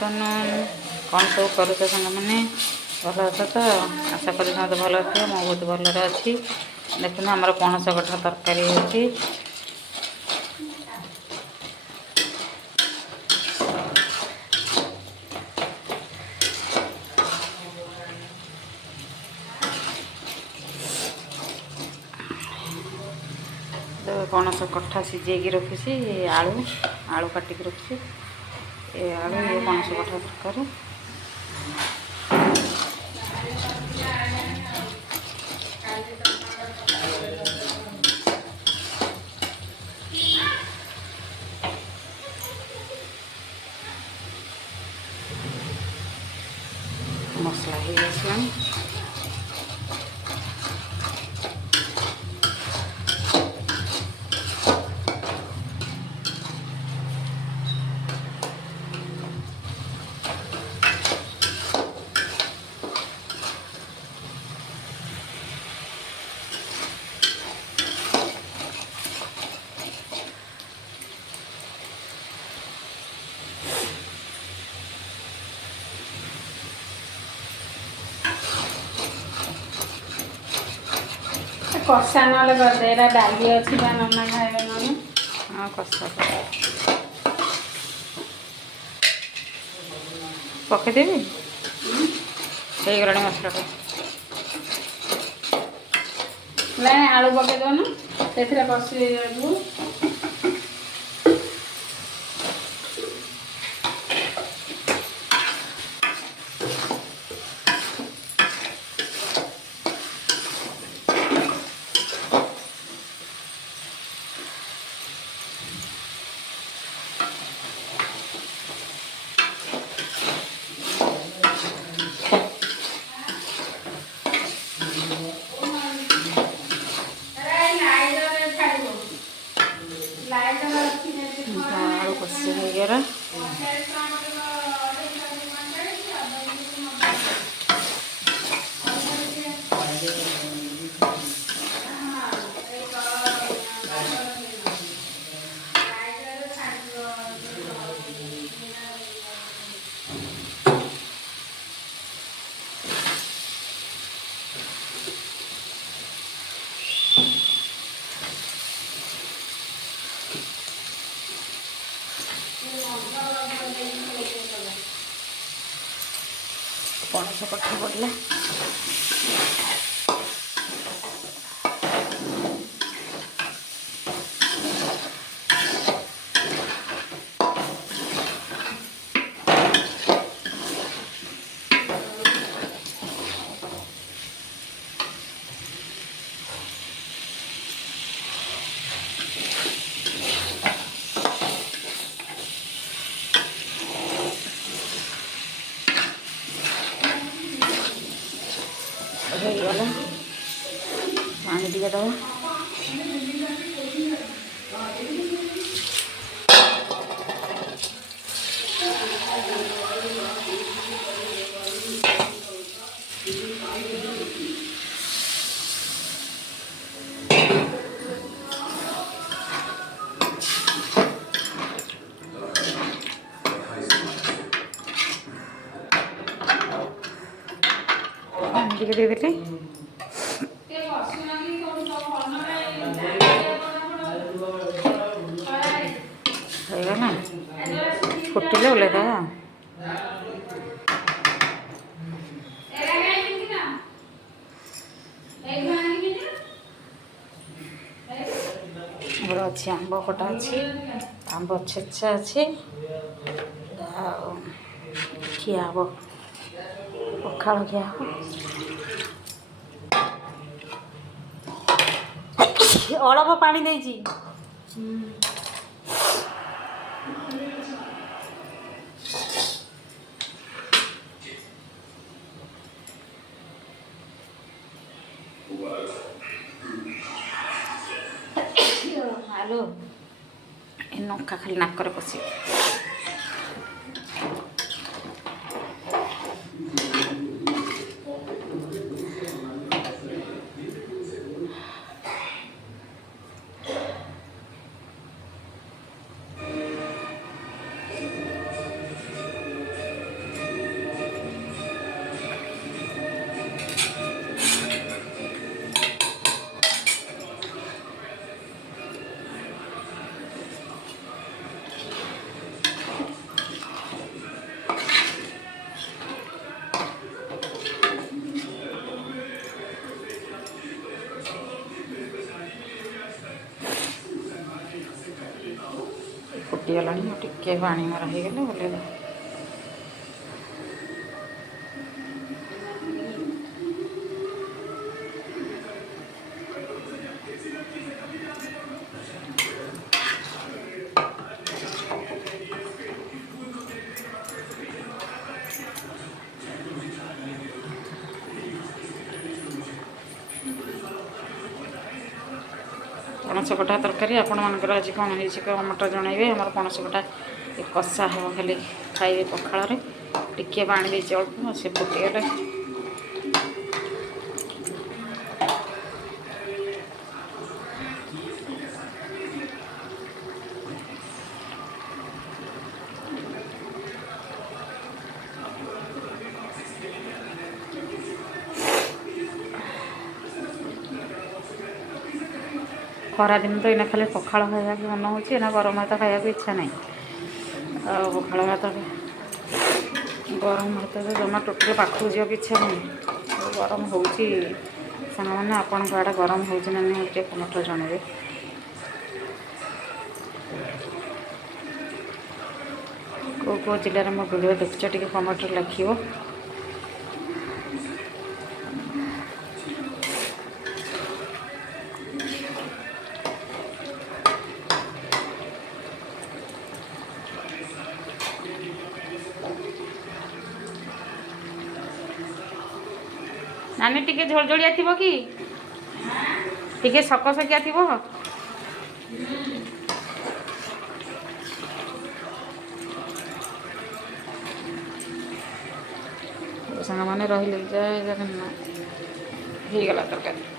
कौन सब कर मैंने भल अस तो आशा करी मत भल थे मैं बहुत भलरे अच्छी देखुन आमर पणस कठा तरकारी होती पणस कठा सीझे रखी आलू आलू काटिक रखी ये आलू ये पणस कठा तरकारी मसला हो आसलानी कषा ना डाली अच्छी नना खाए ना हाँ कषा पकईदेवी हो गला मसला लाइन आलू पकई दौन से कषि आलू कषि हो गया पणस कठा पड़ला गला पानी टे दवा पानी टे देदेली होगा फुटिले ओल्हे दवा मोर अच्छी आंब खटा अच्छी आंब छेचा अच्छी खिया हम पखाड़ खिया अल्प पानी देजी आलू नौका खाली नाकर पशि ହେଇଗଲାଣି ଆଉ ଟିକେ ପାଣି ମରା ହେଇଗଲେ ଓହ୍ଲେଇଦେବା। ପଣସ କଠା ତରକାରୀ ଆପଣମାନଙ୍କର ଆଜି କ'ଣ ହେଇଛି କମେଣ୍ଟ ଜଣାଇବେ। ଆମର ପଣସ କଠା କଷା ହେବ, ଖାଲି ଖାଇବେ ପଖାଳରେ। ଟିକିଏ ପାଣି ଦେଇଛି ଅଳ୍ପ, ସେ ଫୁଟିଗଲେ ଖରାଦିନ ତ ଏଇନା ଖାଲି ପଖାଳ ଖାଇବାକୁ ମନ ହେଉଛି, ଏଇନା ଗରମ ଭାତ ଖାଇବାକୁ ଇଚ୍ଛା ନାହିଁ। ଆଉ ପଖାଳ ଭାତ ଗରମ ଭାତ ତ ଜମା ଟୋଟାଲି ପାଖକୁ ଯିବାକୁ ଇଚ୍ଛା ନାହିଁ। ଗରମ ହେଉଛି ସାଙ୍ଗମାନେ, ଆପଣଙ୍କ ଆଡ଼େ ଗରମ ହେଉଛି ନା ନାହିଁ ଟିକେ କମେଣ୍ଟରେ ଜଣାଇବେ। କେଉଁ ଜିଲ୍ଲାରେ ମୋ ଭିଡ଼ିଓ ଦେଖୁଛ ଟିକେ କମେଣ୍ଟରେ ଲେଖିବ। ନାନୀ ଟିକେ ଝୋଳଝୋଳିଆ ଥିବ କି? ଟିକେ ସକସକିଆ ଥିବ। ସାଙ୍ଗମାନେ ରହିଲେ ଜୟ ଜଗନ୍ନାଥ। ହେଇଗଲା ତରକାରୀ।